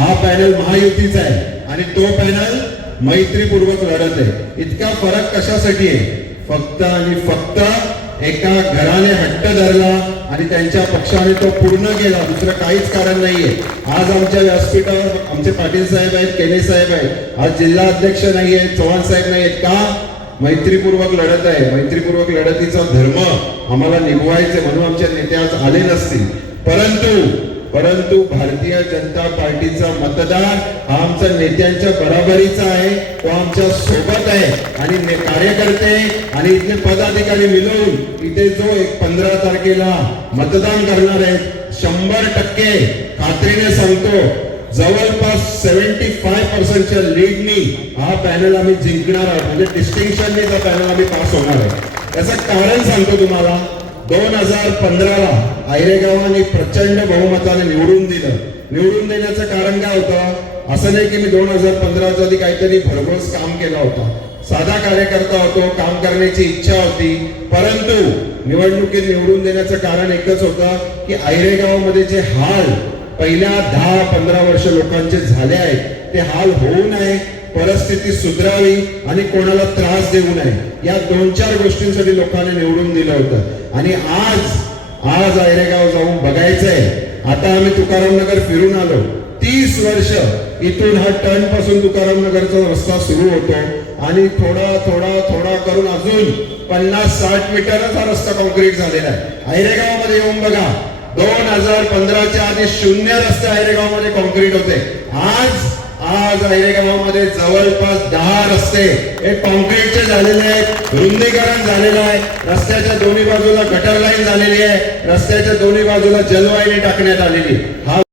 हा पॅनल महायुतीचा आहे आणि तो पॅनल मैत्रीपूर्वक लढत आहे। इतका फरक कशासाठी आहे? फक्त आणि फक्त एका घराने हट्ट धरला आणि त्यांच्या पक्षाने तो पूर्ण केला, दुसरं काहीच कारण नाहीये। आज आमच्या व्यासपीठावर आमचे पाटील साहेब आहेत, केने साहेब आहेत, आज जिल्हा अध्यक्ष नाहीये, चव्हाण साहेब नाहीयेत का? मैत्रीपूर्वक लढत आहे। मैत्रीपूर्वक लढतीचा धर्म आम्हाला निभवायचे म्हणून आमचे नेते आज आले नसतील, परंतु भारतीय जनता पार्टीचा मतदार हा आमच्या नेत्यांच्या बराबरीचा आहे, तो आमच्या सोबत आहे आणि कार्यकर्ते आणि इथले पदाधिकारी मिळून इथे जो 15 तारखेला मतदान करणार आहे 100% खात्रीने सांगतो जवळपास 75% लीडनी हा पॅनल आम्ही जिंकणार आहोत, म्हणजे डिस्टिंक्शनने हा पॅनल आम्ही पास होणार आहे। याचं कारण सांगतो तुम्हाला, 2015ला आयरेगावांनी प्रचंड बहुमताने निवडून दिलं। निवडून देण्याचं कारण काय होतं? असं नाही की मी 2015च्या आधी काहीतरी भरघोस काम केलं होतं, साधा कार्यकर्ता होतो, काम करण्याची इच्छा होती, परंतु निवडणुकीत निवडून देण्याचं कारण एकच होतं की आयरेगावमध्ये जे हाल पहिल्या 10-15 वर्ष लोकांचे झाले आहेत ते हाल होऊ नये, परिस्थिती सुधारावी आणि कोणाला त्रास देऊ नये, या 2-4 गोष्टींसाठी लोकांनी निवडून दिलं होतं। आणि आज आयरेगाव जाऊन बघायचंय। आता आम्ही तुकाराम नगर फिरून आलो, 30 वर्ष इथून हा टर्न पासून तुकाराम नगरचा रस्ता सुरू होतो आणि थोडा करून अजून 50-60 मीटरच हा रस्ता कॉन्क्रीट झालेला आहे। आयरेगावमध्ये येऊन बघा, 2015च्या आधी 0 रस्ते आयरेगावमध्ये कॉन्क्रीट होते, आज आयरेगावमध्ये जवळपास 10 रस्ते हे कॉन्क्रीटचे झालेले आहेत, रुंदीकरण झालेलं आहे, रस्त्याच्या दोन्ही बाजूला गटर लाईन झालेली आहे, रस्त्याच्या दोन्ही बाजूला जलवाहिनी टाकण्यात आलेली। हा